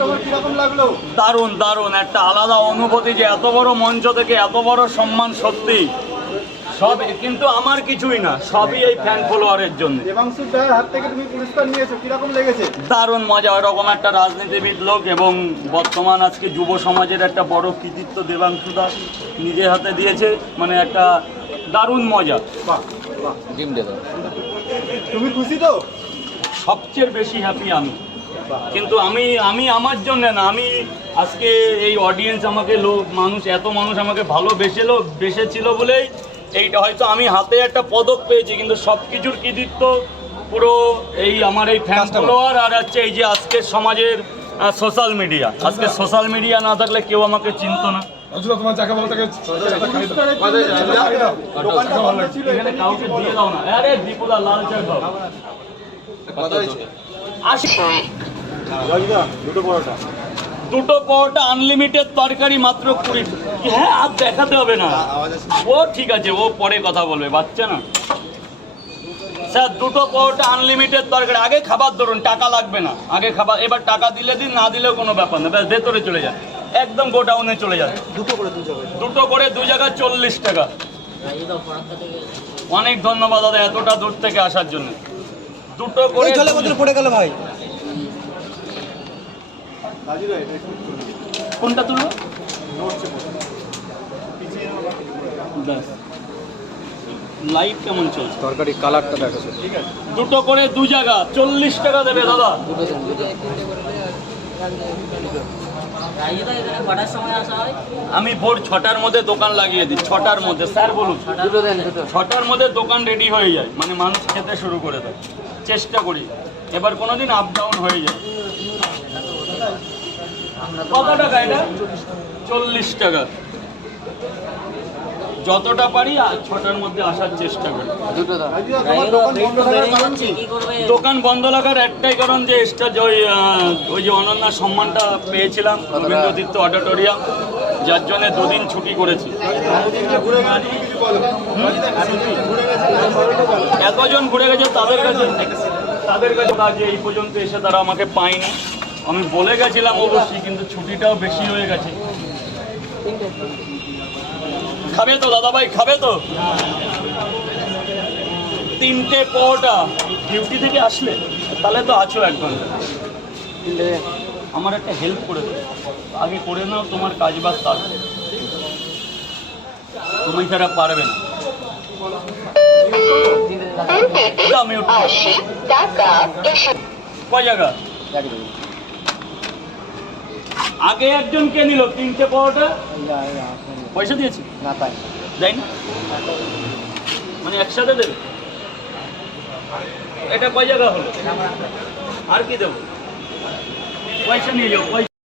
তোমার কিরকম লাগলো? দারুণ দারুণ একটা আলাদা অনুভূতি যে এত বড় মঞ্চ থেকে এত বড় সম্মান, সত্যি সব কিন্তু আমার কিছুই না, সবই এই ফ্যান ফলোয়ারের জন্য। দেবাংশু দার হাত থেকে তুমি পুরস্কার নিয়েছো, কিরকম লেগেছে? দারুণ মজা। ওরকম একটা রাজনীতিবিদ লোক এবং বর্তমান আজকে যুব সমাজের একটা বড় কৃতিত্ব দেবাংশু দা নিজে হাতে দিয়েছে, মানে একটা দারুণ মজা। বাহ বাহ, তুমি খুশি তো? সবচেয়ে বেশি হ্যাপি আমি, কিন্তু আমি আমার জন্য না, আমি আজকে এই অডিয়েন্স আমাকে মানুষ এত মানুষ আমাকে বেসেছিল বলেই এইটা হয়তো আমি হাতে একটা পদক পেয়েছি, কিন্তু সব কিছুর কৃতিত্ব পুরো এই আমার এই ফ্যান ফলোয়ার আর হচ্ছে এই যে আজকের সমাজের সোশ্যাল মিডিয়া। আজকে সোশ্যাল মিডিয়া না থাকলে কেউ আমাকে চিনতো না। তোমার যাকে বলতে কাউকে দিয়ে দাও না। আরে দীপুদা লাল চা দাও। দুটো পরোটা আনলিমিটেড তরকারি মাত্র 20। হ্যাঁ, আর দেখাতে হবে না, ও ঠিক আছে, ও পরে কথা বলবে, বাচ্চা না। স্যার দুটো পরোটা আনলিমিটেড তরকারি, আগে খাবার ধরুন, টাকা লাগবে না, আগে খাবার। এবার টাকা দিলে দিন, না দিলেও কোনো ব্যাপার না, ব্যাস ভেতরে চলে যায়, একদম গোডাউনে চলে যায়। দুটো করে দু জায়গায় 40 টাকা। অনেক ধন্যবাদ দাদা এতটা দূর থেকে আসার জন্য। দুটো করে পড়ে গেল ভাই। কোনটা তুলবো? লাইভ কেমন চলছে? তরকারি কালারটা দেখো। ঠিক আছে, দুটো করে দু জায়গা 40 টাকা দেবে দাদা। আমি ভোর 6টার মধ্যে দোকান লাগিয়ে দিই, 6টার মধ্যে। স্যার বলুন, 6টার মধ্যে দোকান রেডি হয়ে যায়, মানে মানুষ খেতে শুরু করে দেয়, চেষ্টা করি। এবার কোনোদিন আপ ডাউন হয়ে যায়। কত টাকা এটা? 40 টাকা। যতটা পারি 6টার মধ্যে আসার চেষ্টা করি। দোকান বন্ধ লাগার একটাই কারণ যে ওই যে অনন্যা সম্মানটা পেয়েছিলাম রবীন্দ্রতীর্থ অডিটোরিয়াম, যার জন্য 2 দিন ছুটি করেছি। এতজন ঘুরে গেছে, তাদের কাছে আজ এই পর্যন্ত এসে তারা আমাকে পায়নি। আমি বলে গেছিলাম অবশ্যই, কিন্তু ছুটিটাও বেশি হয়ে গেছে। খাবে তো দাদাভাই, খাবে তো? 3টে পরোটা ডিউটি থেকে আসলে, তাহলে তো আছো 1 ঘন্টা। আমার একটা হেল্প করে দেবে, আগে করে নাও তোমার কাজ বাজ, তারপরে তুমি ছাড়া পারবে না। আমি কয় জায়গা আগে একজন কে নিল 3টে পরোটা? পয়সা দিয়েছি না, তাই দেয় না, মানে একসাথে দেবে। এটা কয় জায়গা হলো? আর কি দেবো? পয়সা নিয়ে যাও, পয়সা।